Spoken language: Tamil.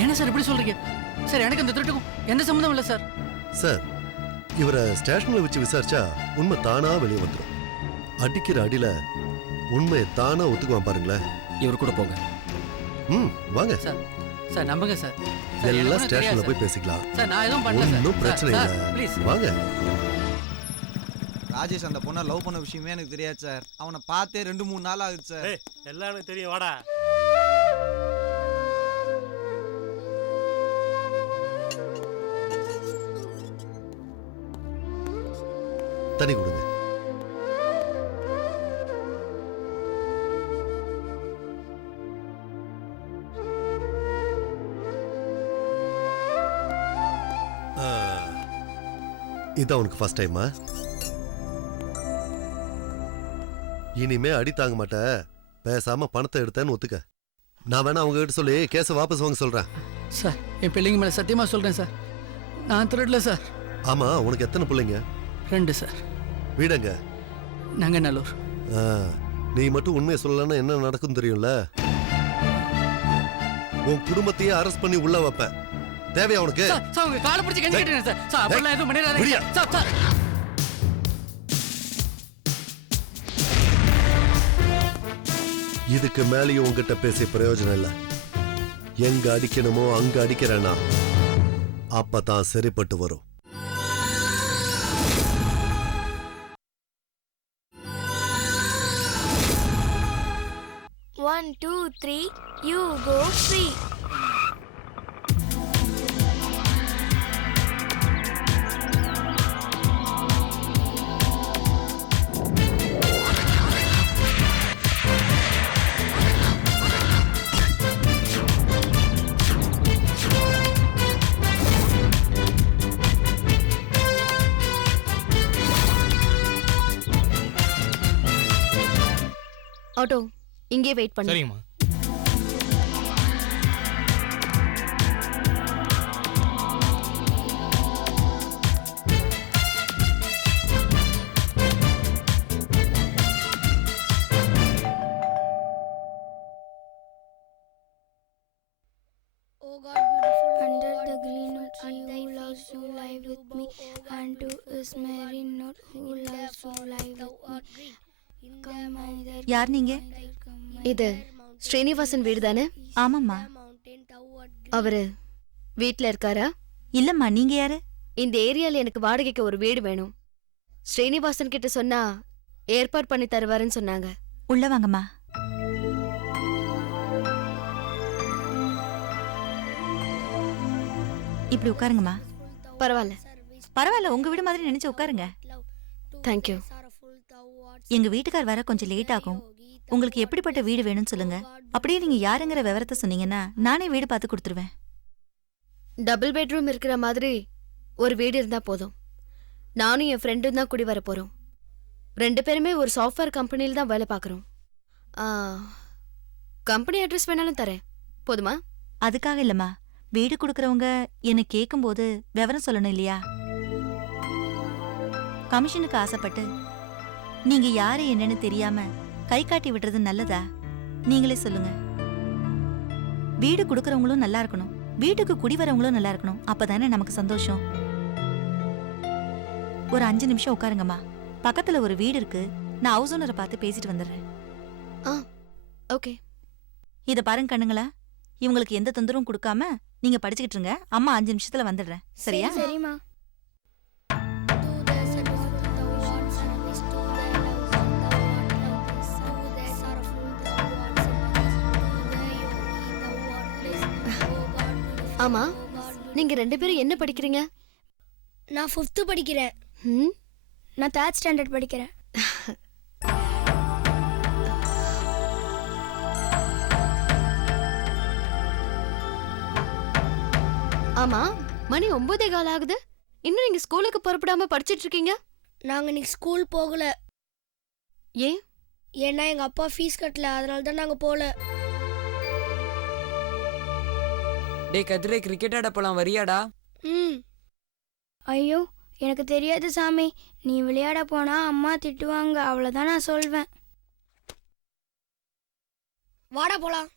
என்ன சார் இப்படி சொல்றீங்க? சார் எனக்கு இந்த திருட்டுக்கும் எந்த சம்மந்தம் இல்லை சார். சார் இவரை ஸ்டேஷன்ல வச்சு விசாரிச்சா உண்மை தானா வெளியே வந்துடும். அடிக்கிற அடியில உண்மையை தானா ஒத்துக்குவான் பாருங்களேன். இவர் கூட போங்க. வாங்க சார். சார் நம்புங்க சார். எல்லாம் ஸ்டேஷன்ல போய் பேசிக்கலாம் சார். நான் எதுவும் பண்ணல சார். ஒன்றும் பிரச்சனை இல்லை. ப்ளீஸ் வாங்க. ராஜேஷ் அந்த பொண்ணை லவ் பண்ண விஷயமே எனக்கு தெரியாது சார். அவனை பார்த்தே 2-3 நாள் ஆகுது சார். எல்லாம் எனக்கு தெரியும், வாடா. தண்ணி கொடுங்க. இதான் உனக்கு ஃபர்ஸ்ட் டைமா? இனிமே அடி தாங்க மாட்ட. பேசாம பணத்தை எடுத்தேன்னு ஒத்துக்க. நான் வேணா அவங்க கிட்ட சொல்லி கேஸை வாபஸ் வாங்க சொல்றேன். சார் என் பிள்ளைங்க மேல சத்தியமா சொல்றேன் சார், நான் திருடல சார். ஆமா, உனக்கு எத்தனை பிள்ளைங்க? 2 சார். வீடங்க? நங்கநல்லூர். நீ மட்டும் உண்மையை சொல்லலன்னா என்ன நடக்கும் தெரியும்ல? உன் குடும்பத்தையே அரெஸ்ட் பண்ணி உள்ள வைப்பேன். தேவையா உனக்கு? சார் உங்க காலை பிடிச்சு கெஞ்சிட்டேன் சார். சார் அப்படிலாம் எதுவும் பண்ணிடாதீங்க சார். சார் இதுக்கு மேலேயும் உங்ககிட்ட பேசி பிரயோஜனம் இல்லை. எங்க அடிக்கணுமோ அங்க அடிக்கிறேன்னா அப்பதான் சரிப்பட்டு வரும். One, two, three, you go free. Auto இங்கே வெயிட் பண்ணு. சரிம்மா. Oh God, beautiful under the green tree, who loves to lie with me, and to is Mary not who loves to lie with me. யார் நீங்க? இது ஸ்ரீனிவாசன் வீடு தானே? ஆமாம்மா. அவரு வீட்ல இருக்காரா? இல்லம்மா, நீங்க யாரு? இந்த ஏரியால எனக்கு வாடகைக்கு ஒரு வீடு வேணும். ஸ்ரீனிவாசன் கிட்ட சொன்னா ஏற்பாடு பண்ணி தருவாருன்னு சொன்னாங்க. உள்ள வாங்கம்மா. இப்படி உட்காருங்கம்மா. பரவாயில்ல பரவாயில்ல, உங்க வீடு மாதிரி நினைச்சு உட்காருங்க. தேங்க்யூ. எங்க வீட்டுக்கார் வர கொஞ்சம் லேட் ஆகும். உங்களுக்கு எப்படிப்பட்ட வீடு வேணும்னு சொல்லுங்க. அப்படியே நீங்க யாருங்கிற விவரத்தை சொன்னீங்கன்னா நானே வீடு பார்த்து கொடுத்துருவேன். டபுள் பெட்ரூம் இருக்கிற மாதிரி ஒரு வீடு இருந்தா போதும். நானும் என் ஃப்ரெண்டும் தான் குடி வர போறோம். 2 பேருமே ஒரு சாஃப்ட்வேர் கம்பெனியில் தான் வேலை பார்க்குறோம். கம்பெனி அட்ரஸ் வேணாலும் தரேன், போதுமா? அதுக்காக இல்லம்மா, வீடு கொடுக்கறவங்க என்னை கேட்கும்போது விவரம் சொல்லணும் இல்லையா? கமிஷனுக்கு ஆசைப்பட்டு நீங்க யாரு என்னன்னு தெரியாம கை காட்டி விடுறது நல்லதா? நீங்களே சொல்லுங்க. வீடு கொடுக்கறவங்களும் நல்லா இருக்கணும், வீட்டுக்கு குடி வரவங்களும் நல்லா இருக்கணும். அப்பதானே நமக்கு சந்தோஷம். ஒரு 5 நிமிஷம் உட்காருங்கம்மா. பக்கத்துல ஒரு வீடு இருக்கு, நான் ஹவுஸ் ஓனரை பார்த்து பேசிட்டு வந்துடுறேன். ஓகே. இத பாருங்க கண்ணுங்களா, இவங்களுக்கு எந்த தொந்தரவும் கொடுக்காம நீங்க படிச்சுக்கிட்டு இருங்க. அம்மா 5 நிமிஷத்துல வந்துடுறேன். சரியா? சரிம்மா. ஆமா, நீங்க 2 பேரும் என்ன படிக்கிறீங்க? நான் 5th படிக்கிறேன். நான் 3rd ஸ்டாண்டர்ட் படிக்கிறேன். ஆமா, மணி 9:15 ஆகுது. இன்னும் நீங்க ஸ்கூலுக்கு புறப்படாம படிச்சிட்டு இருக்கீங்க? நாங்க இன்னைக்கு ஸ்கூல் போகல. ஏன்? ஏன்னா எங்க அப்பா ஃபீஸ் கட்டல, அதனால தான் நாங்க போல. டேய் கதிரே, கிரிக்கெட் ஆட போலாம், வரியாடா? ஐயோ, எனக்கு தெரியாது சாமி. நீ விளையாட போனா அம்மா திட்டுவாங்க, அவ்வளவுதான் நான் சொல்வேன். வாடா போலாம்.